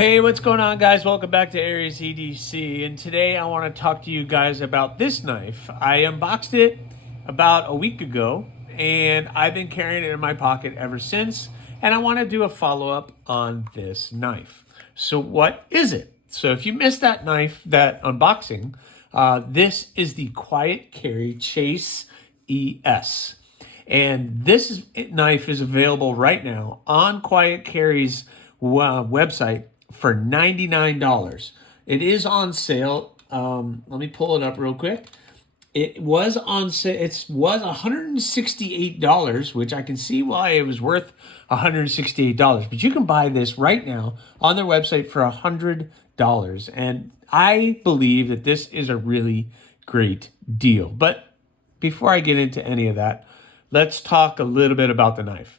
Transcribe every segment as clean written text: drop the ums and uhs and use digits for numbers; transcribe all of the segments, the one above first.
Hey, what's going on, guys? Welcome back to Aries EDC, and today I want to talk to you guys about this knife. I unboxed it about a week ago, and I've been carrying it in my pocket ever since, and I want to do a follow-up on this knife. So what is it? So if you missed that knife, that unboxing, this is the Quiet Carry Chase ES. And this knife is available right now on Quiet Carry's website for $99. It is on sale. Let me pull it up real quick. It was on sale. It was $168, which I can see why it was worth $168. But you can buy this right now on their website for $100. And I believe that this is a really great deal. But before I get into any of that, let's talk a little bit about the knife.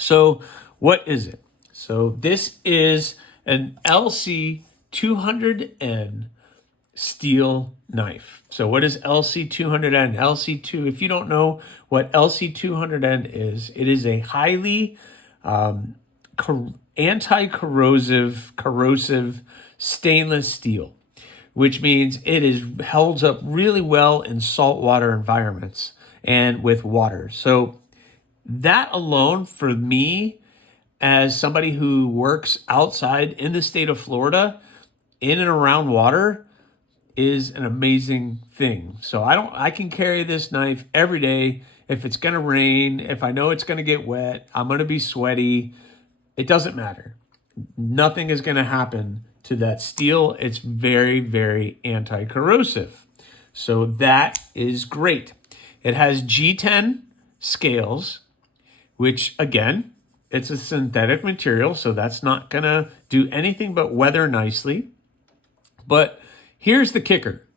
So what is it? So this is an LC200N steel knife. So what is LC200N? LC2, if you don't know what LC200N is, it is a highly corrosive stainless steel, which means it holds up really well in saltwater environments and with water. So that alone, for me, as somebody who works outside in the state of Florida, in and around water, is an amazing thing. So I can carry this knife every day. If it's gonna rain, if I know it's gonna get wet, I'm gonna be sweaty, it doesn't matter. Nothing is gonna happen to that steel. It's very, very anti-corrosive. So that is great. It has G10 scales, which again, it's a synthetic material, so that's not gonna do anything but weather nicely. But here's the kicker.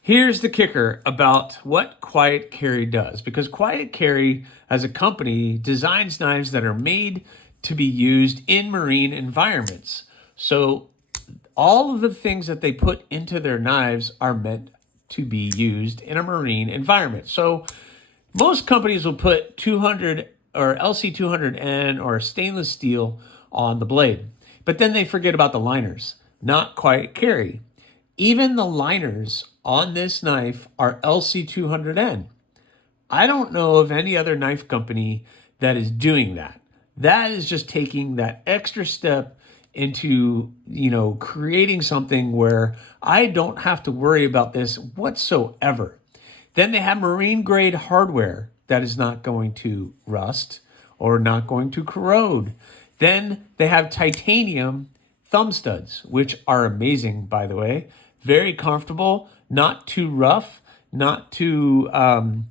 Here's the kicker about what Quiet Carry does, because Quiet Carry as a company designs knives that are made to be used in marine environments. So all of the things that they put into their knives are meant to be used in a marine environment. So most companies will put 200 or LC200N or stainless steel on the blade, but then they forget about the liners. Not Quiet Carry. Even the liners on this knife are LC200N. I don't know of any other knife company that is doing that. That is just taking that extra step into, creating something where I don't have to worry about this whatsoever. Then they have marine grade hardware that is not going to rust or not going to corrode. Then they have titanium thumb studs, which are amazing, by the way. Very comfortable, not too rough, not too, the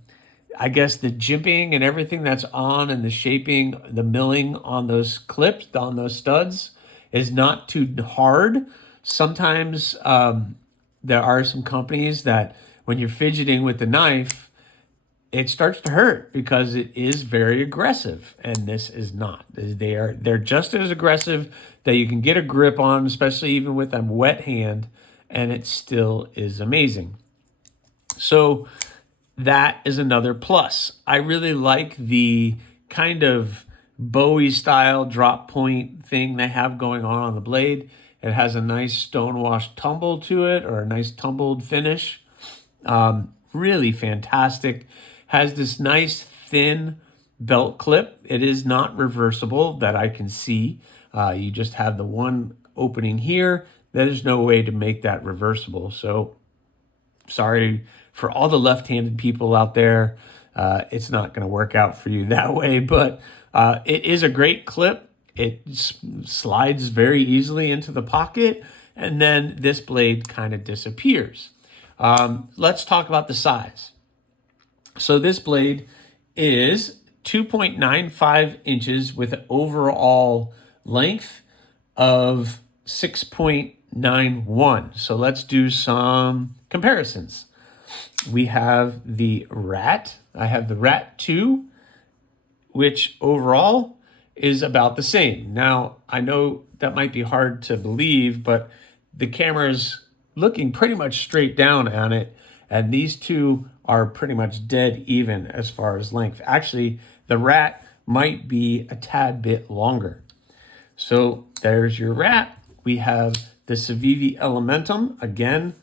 jimping and everything that's on and the shaping, the milling on those clips, on those studs is not too hard. Sometimes there are some companies that when you're fidgeting with the knife, it starts to hurt because it is very aggressive, and this is not. They're just as aggressive that you can get a grip on, especially even with a wet hand, and it still is amazing. So that is another plus. I really like the kind of Bowie style drop point thing they have going on the blade. It has a nice stonewash tumble to it, or a nice tumbled finish. Really fantastic. Has this nice thin belt clip. It is not reversible that I can see. You just have the one opening here. There's no way to make that reversible. So sorry for all the left-handed people out there. It's not going to work out for you that way, but it is a great clip. It slides very easily into the pocket, and then this blade kind of disappears. Let's talk about the size. So this blade is 2.95 inches with an overall length of 6.91. So let's do some comparisons. We have the Rat. I have the Rat 2, which overall is about the same. Now, I know that might be hard to believe, but the camera's looking pretty much straight down on it, and these two are pretty much dead even as far as length. Actually, the Rat might be a tad bit longer. So there's your rat. We have the Civivi Elementum. Again,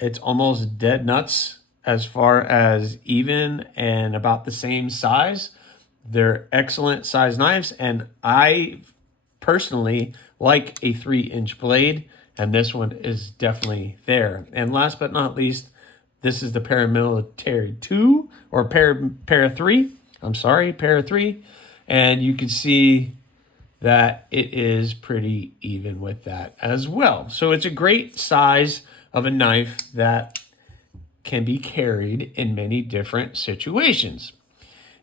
it's almost dead nuts as far as even and about the same size. They're excellent size knives, and I personally like a 3-inch blade, and this one is definitely there. And last but not least, this is the Paramilitary 2, or Para 3. I'm sorry, Para 3. And you can see that it is pretty even with that as well. So it's a great size of a knife that can be carried in many different situations.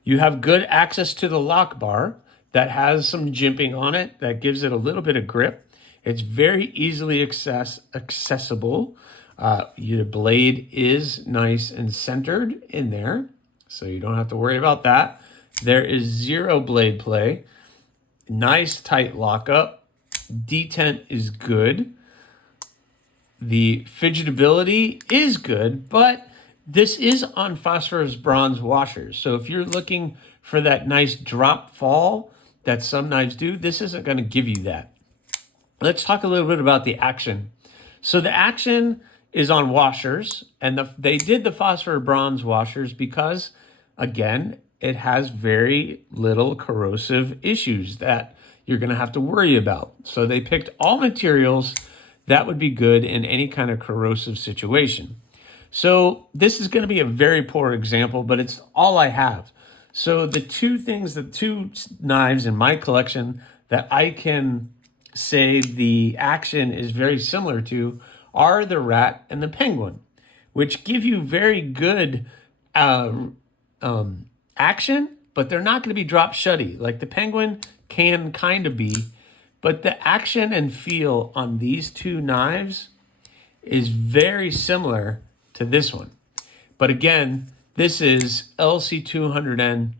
You have good access to the lock bar that has some jimping on it that gives it a little bit of grip. It's very easily accessible. Your blade is nice and centered in there, so you don't have to worry about that. There is zero blade play. Nice tight lockup. Detent is good. The fidgetability is good, but this is on phosphorus bronze washers. So if you're looking for that nice drop fall that some knives do, this isn't going to give you that. Let's talk a little bit about the action. So the action is on washers, and they did the phosphor bronze washers because, again, it has very little corrosive issues that you're going to have to worry about. So they picked all materials that would be good in any kind of corrosive situation. So this is going to be a very poor example, but it's all I have. So the two knives in my collection that I can say the action is very similar to are the Rat and the Penguin, which give you very good action, but they're not going to be drop shutty. Like the Penguin can kind of be, but the action and feel on these two knives is very similar to this one. But again, this is LC200N,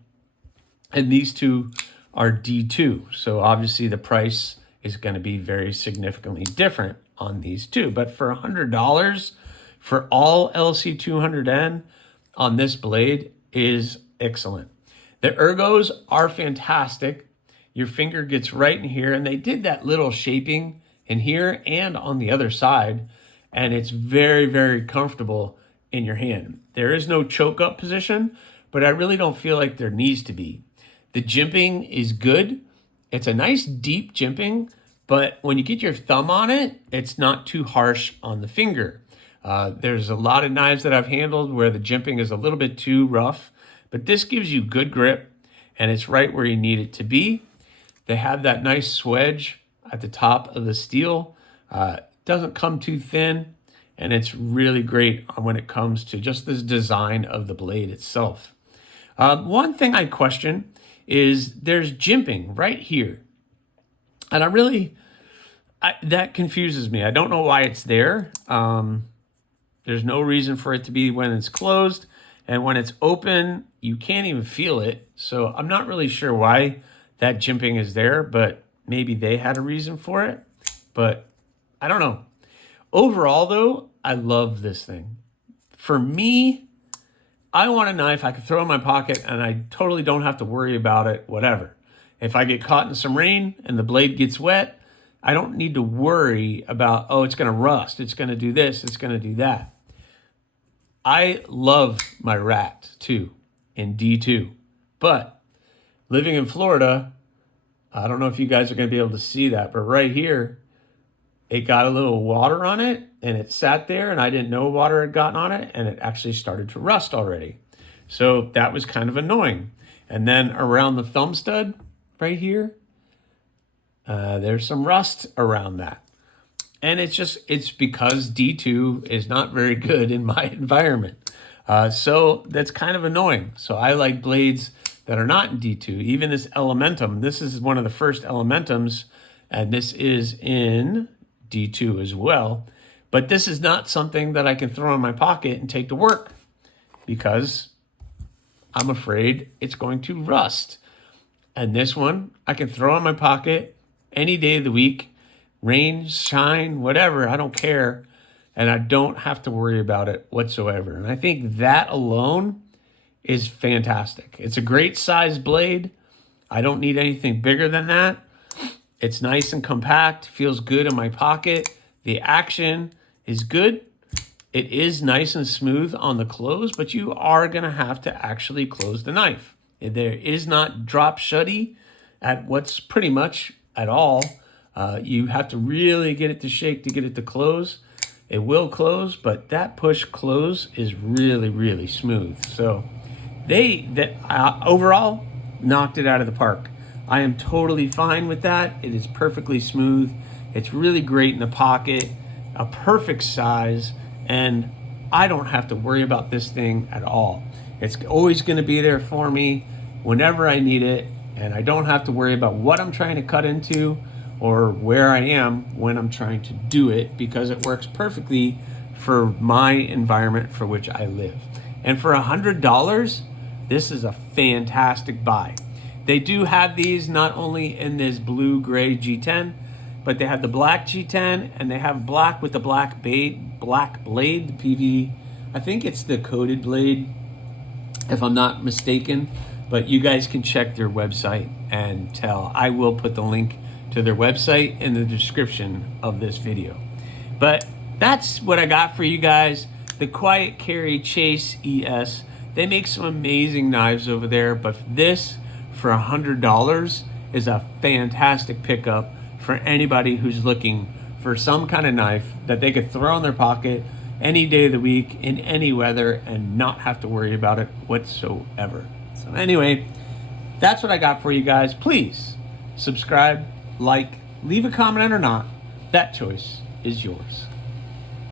and these two are D2. So obviously the price is going to be very significantly different on these two. But for $100 for all LC200N on this blade is excellent. The ergos are fantastic. Your finger gets right in here, and they did that little shaping in here and on the other side, and it's very, very comfortable in your hand. There is no choke up position, but I really don't feel like there needs to be. The jimping is good. It's a nice deep jimping, but when you get your thumb on it, it's not too harsh on the finger. There's a lot of knives that I've handled where the jimping is a little bit too rough, but this gives you good grip, and it's right where you need it to be. They have that nice swedge at the top of the steel. Doesn't come too thin, and it's really great when it comes to just this design of the blade itself. One thing I question is there's jimping right here. And that confuses me. I don't know why it's there. There's no reason for it to be when it's closed. And when it's open, you can't even feel it. So I'm not really sure why that jimping is there, but maybe they had a reason for it. But I don't know. Overall, though, I love this thing. For me, I want a knife I can throw in my pocket and I totally don't have to worry about it, whatever. If I get caught in some rain and the blade gets wet, I don't need to worry about, oh, it's going to rust, it's going to do this, it's going to do that. I love my Rat, too, in D2. But living in Florida, I don't know if you guys are going to be able to see that, but right here, it got a little water on it, and it sat there, and I didn't know water had gotten on it, and it actually started to rust already. So that was kind of annoying. And then around the thumb stud right here, there's some rust around that. And it's because D2 is not very good in my environment. So that's kind of annoying. So I like blades that are not in D2. Even this Elementum, this is one of the first Elementums, and this is in D2 as well. But this is not something that I can throw in my pocket and take to work because I'm afraid it's going to rust. And this one, I can throw in my pocket any day of the week, rain, shine, whatever, I don't care. And I don't have to worry about it whatsoever. And I think that alone is fantastic. It's a great size blade. I don't need anything bigger than that. It's nice and compact, feels good in my pocket. The action is good. It is nice and smooth on the close, but you are gonna have to actually close the knife. There is not drop shutty at what's pretty much at all. You have to really get it to shake to get it to close. It will close, but that push close is really, really smooth. So overall knocked it out of the park. I am totally fine with that. It is perfectly smooth. It's really great in the pocket, a perfect size, and I don't have to worry about this thing at all. It's always going to be there for me whenever I need it, and I don't have to worry about what I'm trying to cut into or where I am when I'm trying to do it, because it works perfectly for my environment for which I live. And for $100, this is a fantastic buy. They do have these not only in this blue-gray G10, but they have the black G10, and they have black with the black blade, the PV. I think it's the coated blade, if I'm not mistaken, but you guys can check their website and tell. I will put the link to their website in the description of this video. But that's what I got for you guys. The Quiet Carry Chase ES. They make some amazing knives over there, but this for $100 is a fantastic pickup for anybody who's looking for some kind of knife that they could throw in their pocket any day of the week in any weather and not have to worry about it whatsoever. So anyway, that's what I got for you guys. Please subscribe, like, leave a comment or not. That choice is yours.